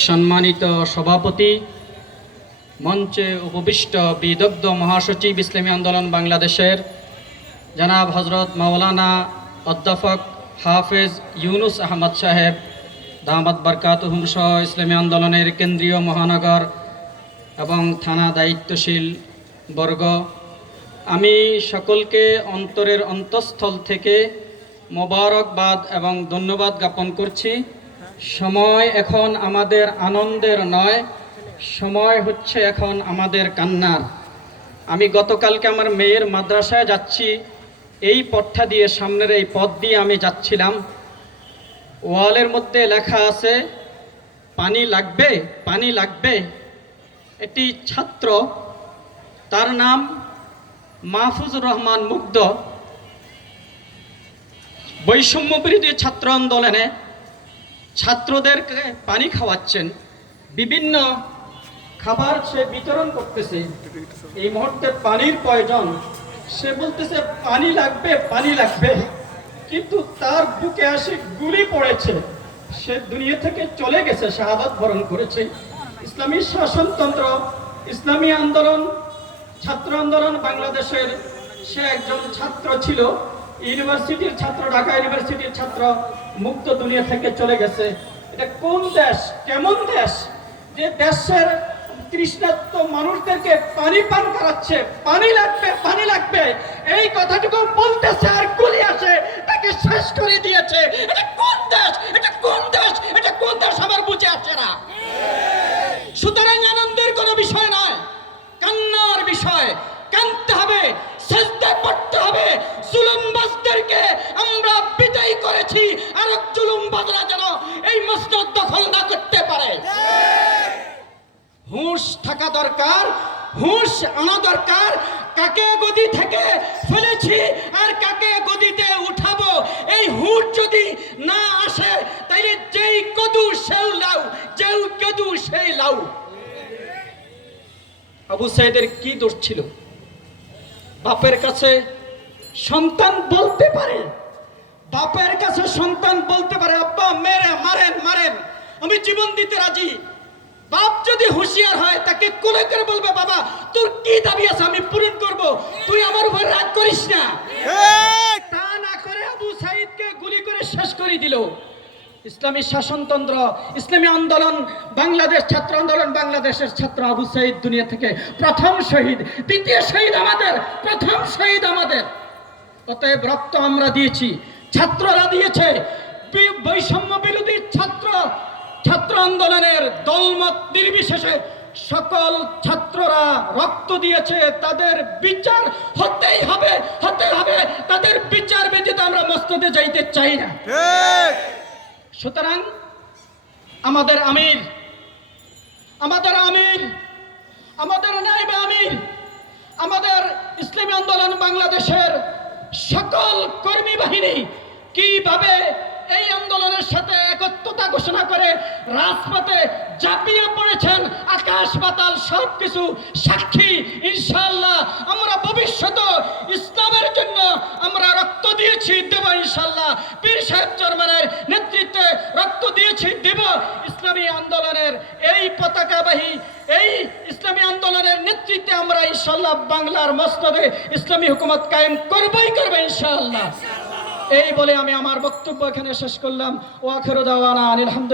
সম্মানিত সভাপতি, মঞ্চে উপবিষ্ট বিদগ্ধ মহাসচিব ইসলামী আন্দোলন বাংলাদেশের জনাব হজরত মাওলানা অধ্যাপক হাফেজ ইউনুস আহমদ সাহেব দামাত বারকাতুহুম সহ ইসলামী আন্দোলনের কেন্দ্রীয় মহানগর এবং থানা দায়িত্বশীল বর্গ, আমি সকলকে অন্তরের অন্তঃস্থল থেকে মোবারকবাদ এবং ধন্যবাদ জ্ঞাপন করছি। সময় এখন আমাদের আনন্দের নয়, সময় হচ্ছে এখন আমাদের কান্নার। আমি গতকালকে আমার মেয়ের মাদ্রাসায় যাচ্ছি, এই পথটা দিয়ে, সামনের এই পথ দিয়ে আমি যাচ্ছিলাম। ওয়ালের মধ্যে লেখা আছে পানি লাগবে, পানি লাগবে। একটি ছাত্র, তার নাম মাহফুজুর রহমান মুগ্ধ, বৈষম্য বিরোধী ছাত্র আন্দোলনে ছাত্রদেরকে পানি খাওয়াচ্ছেন, বিভিন্ন খাবার সে বিতরণ করতেছে। এই মুহূর্তে পানির প্রয়োজন, সে বলতেছে পানি লাগবে, পানি লাগবে, কিন্তু তার বুকে আসে গুলি পড়েছে, সে দুনিয়া থেকে চলে গেছে, শাহাদাত বরণ করেছে। ইসলামী শাসনতন্ত্র, ইসলামী আন্দোলন, ছাত্র আন্দোলন বাংলাদেশের সে একজন ছাত্র ছিল, ইউনিভার্সিটির ছাত্র, ঢাকা ইউনিভার্সিটির ছাত্র, মুক্ত দুনিয়া থেকে চলে গেছে। এটা কোন দেশ, কেমন দেশ, যে দেশের তৃষ্ণার্ত মানুষদেরকে পানি পান করাচ্ছে, পানি লাগবে, পানি লাগবে, এই কথাটুকু বলতেছে আর গুলি আসে তাকে শেষ করে দিয়েছে। এটা কোন দেশ, এটা কোন দেশ, এটা কোন দেশ আমার বুঝে আসে না। সুতরাং আনন্দের কোনো বিষয় নয়, কান্নার বিষয়। কাঁদতে হবে, সেজদায় পড়তে হবে। জুলুমবাজদেরকে আমরা বিদায় করেছি, আর জুলুমবাজরা যেন এই মসজিদ দখল না করতে পারে। হুঁশ থাকা দরকার, হুঁশ আনা দরকার। কাকে গদি থেকে ফেলেছি আর কাকে গদিতে উঠাবো, এই হুঁশ যদি না আসে, তাইলে যেই কদু সেই লাউ, যেই কদু সেই লাউ। আবু সাইদের কি দোষ ছিল? বাপের কাছে সন্তান বলতে পারে, বাপের কাছে সন্তান বলতে পারে আব্বা মেরে মারেন, মারেন, আমি জীবন দিতে রাজি। বাপ যদি হুঁশিয়ার হয়, তাকে কোলে করে বলবে বাবা তোর কি দাবি আছে আমি পূরণ করব, তুই আমার উপর রাগ করিস না। তা না করে আবু সাইদকে গুলি করে শেষ করে দিল। ইসলামী শাসনতন্ত্র, ইসলামী আন্দোলন বাংলাদেশ, ছাত্র আন্দোলন বাংলাদেশের ছাত্র আবু সাইদ দুনিয়া থেকে প্রথম শহীদ, দ্বিতীয় শহীদ আমাদের, প্রথম শহীদ আমাদের। অতএব রক্ত আমরা দিয়েছি, ছাত্ররা দিয়েছে। বৈষম্য বিরোধী ছাত্র আন্দোলনের দলমত নির্বিশেষে সকল ছাত্ররা রক্ত দিয়েছে। তাদের বিচার হতেই হবে, হতে হবে। তাদের বিচার ব্যতীত আমরা মসজিদে যাইতে চাই না। সুতরাং আমাদের আমির, আমাদের আমির, আমাদের নায়েবে আমির, আমাদের ইসলামী আন্দোলন বাংলাদেশের সকল কর্মী বাহিনী কিভাবে এই আন্দোলনের সাথে একত্রতা ঘোষণা করে রাজপথে ঝাঁপিয়ে পড়েছেন, আকাশ পাতাল সবকিছু সাক্ষী। ইনশাআল্লাহ আমরা ভবিষ্যতে ইসলামের জন্য আমরা রক্ত দিয়েছি, দেব ইনশাআল্লাহ। পীর সাহেব চরমানের নেতৃত্বে রক্ত দিয়েছি, দেব। ইসলামী আন্দোলনের এই পতাকাবাহী, এই ইসলামী আন্দোলনের নেতৃত্বে আমরা ইনশাআল্লাহ বাংলার মসনদে ইসলামী হুকুমত কায়েম করবই করবে ইনশাআল্লাহ। এই বলে আমি আমার বক্তব্য এখানে শেষ করলাম। ওয়া আখিরু দাওয়ানা আলহামদুলিল্লাহ।